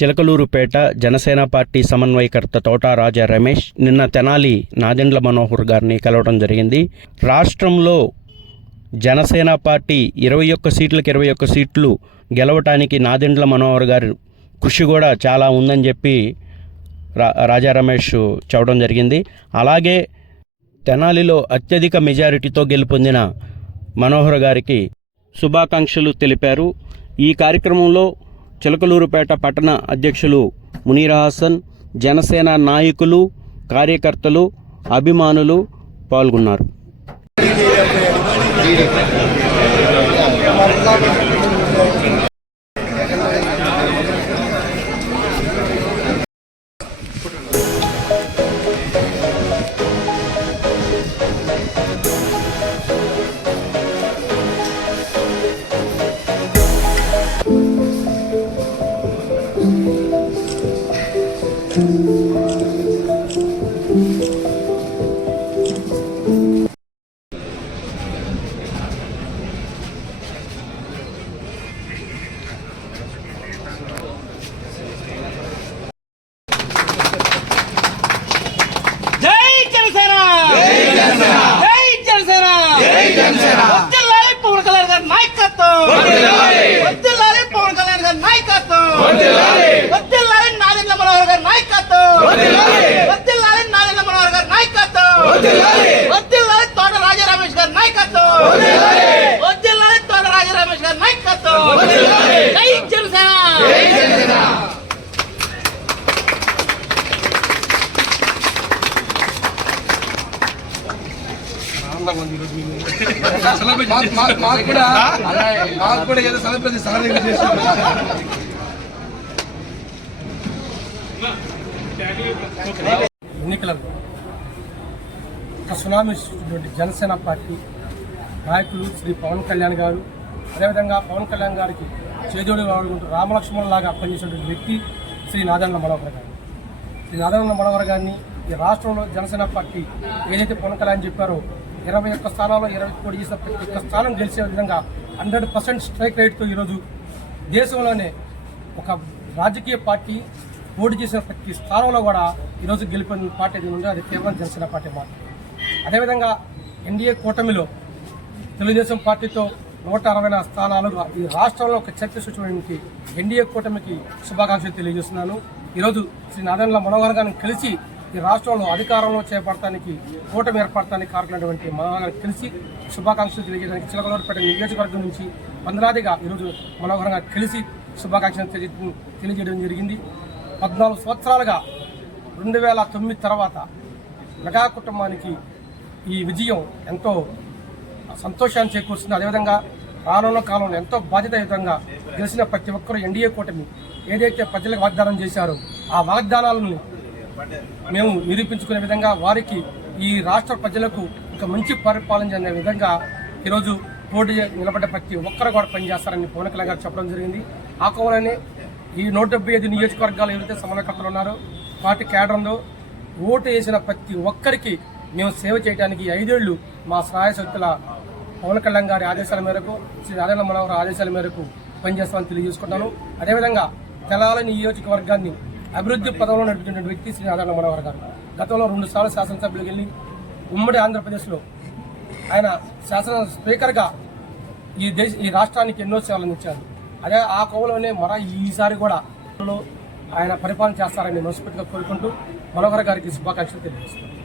Chilakaluripet Janasena party సమన్వయకర్త తోటా రాజా రమేష్ నిన్న తెనాలి నాదెండ్ల మనోహర్ గారిని కలవడం జరిగింది. రాష్ట్రంలో జనసేన పార్టీ ఇరవై ఒక్క సీట్లకు ఇరవై ఒక్క సీట్లు గెలవటానికి నాదెండ్ల మనోహర్ గారు కృషి కూడా చాలా ఉందని చెప్పి రా రాజా రమేష్ చెప్పడం జరిగింది. అలాగే తెనాలిలో అత్యధిక మెజారిటీతో గెలుపొందిన మనోహర్ గారికి శుభాకాంక్షలు తెలిపారు. ఈ కార్యక్రమంలో చిలకలూరుపేట పట్టణ అధ్యక్షులు మునీర్ హాసన్ జనసేన నాయకులు కార్యకర్తలు అభిమానులు పాల్గొన్నారు. నాయకత్వం! వద్దిల్లాలి! వద్దిల్లాలి పవన్ కళ్యాణ్ గారి నాయకత్వం వద్దిల్లాలి వద్దిల్లాలి నాదెండ్ల మనోహర్ గారి నాయకత్వం వద్దిల్లాలి వద్దిల్లాలి నాదెండ్ల మనోహర్ గారి నాయకత్వం వద్దిల్లాలి వద్దిల్లాలి తోట రాజా రమేష్ గారి నాయకత్వం వద్దిల్లాలి వద్దిల్లాలి తోట రాజా రమేష్ గారి నాయకత్వం వద్దిల్లాలి జై జనసేన జై జనసేన మాకు- కూడా మాకు కూడా ఏదో సెలబ్రేషన్ ఎన్నికలలో ఒక సునామీ జనసేన పార్టీ నాయకులు శ్రీ పవన్ కళ్యాణ్ గారు అదేవిధంగా పవన్ కళ్యాణ్ గారికి చేదోడు వాడుకుంటూ రామలక్ష్మణ్ లాగా పనిచేసినటువంటి వ్యక్తి శ్రీ నాదన్న మనోహర్ గారు. శ్రీ నాదన్న మనోహర్ గారిని ఈ రాష్ట్రంలో జనసేన పార్టీ ఏదైతే పవన్ కళ్యాణ్ చెప్పారో ఇరవై ఒక్క స్థానాల్లో ఇరవై కోటి చేసిన ప్రతి ఒక్క స్థానం గెలిచే విధంగా హండ్రెడ్ పర్సెంట్ స్ట్రైక్ రేట్తో ఈరోజు దేశంలోనే ఒక రాజకీయ పార్టీ పోటీ చేసిన ప్రతి స్థానంలో కూడా ఈరోజు గెలిపిన పార్టీ ఏది ఉందో అది కేవలం జనసేన పార్టీ మాత్రమే. అదేవిధంగా ఎన్డీఏ కూటమిలో తెలుగుదేశం పార్టీతో నూట అరవై నాలుగు స్థానాలుగా ఈ రాష్ట్రంలో ఒక చర్చ సూచించడానికి ఎన్డీఏ కూటమికి శుభాకాంక్షలు తెలియజేస్తున్నాను. ఈరోజు శ్రీ నారాయణ మనోహర్ గారిని కలిసి ఈ రాష్ట్రంలో అధికారంలో చేపడటానికి కూటమి ఏర్పడటానికి కారణమైనటువంటి మనోహర్ గారికి కలిసి శుభాకాంక్షలు తెలియజేయడానికి చిలకలూరుపేట నియోజకవర్గం నుంచి వందలాదిగా ఈరోజు మనోహర్ గారికి కలిసి శుభాకాంక్షలు తెలియ- తెలియజేయడం జరిగింది. పద్నాలుగు సంవత్సరాలుగా రెండు వేల తొమ్మిది తర్వాత మెగా కుటుంబానికి ఈ విజయం ఎంతో సంతోషాన్ని చేకూరుస్తుంది. అదేవిధంగా రానున్న కాలంలో ఎంతో బాధ్యతాయుతంగా గెలిచిన ప్రతి ఒక్కరూ ఎన్డీఏ కూటమి ఏదైతే ప్రజలకు వాగ్దానం చేశారో ఆ వాగ్దానాలను మేము నిరూపించుకునే విధంగా వారికి ఈ రాష్ట్ర ప్రజలకు ఒక మంచి పరిపాలన చెందే విధంగా ఈరోజు పోటీ నిలబడ్డ ప్రతి ఒక్కరు కూడా పనిచేస్తారని పవన్ కళ్యాణ్ గారు చెప్పడం జరిగింది. ఆ కోవలనే ఈ నూట డెబ్బై ఐదు నియోజకవర్గాలు ఏవైతే సమన్వయకర్తలు ఉన్నారో పార్టీ కేడర్ ఉందో ఓటు వేసిన ప్రతి ఒక్కరికి మేము సేవ చేయడానికి ఐదేళ్ళు మా సహాయ శక్తుల పవన్ కళ్యాణ్ గారి ఆదేశాల మేరకు శ్రీ నారాయణ మనోహర్ ఆదేశాల మేరకు పనిచేస్తామని తెలియజేసుకుంటాను. అదేవిధంగా తెలాల నియోజకవర్గాన్ని అభివృద్ధి పదంలో నడుపుతున్న వ్యక్తి శ్రీ నారాయణ మనోహర్ గారు. గతంలో రెండు సార్లు శాసనసభ్యులకు వెళ్ళి ఉమ్మడి ఆంధ్రప్రదేశ్లో ఆయన శాసన స్పీకర్గా ఈ దేశ ఈ రాష్ట్రానికి ఎన్నో సేవలు అందించారు. అదే ఆ కోవలోనే మర ఈసారి కూడా ఆయన పరిపాలన చేస్తారని మనస్ఫూర్తిగా కోరుకుంటూ మనోహర్ గారికి శుభాకాంక్షలు తెలియజేస్తున్నాను.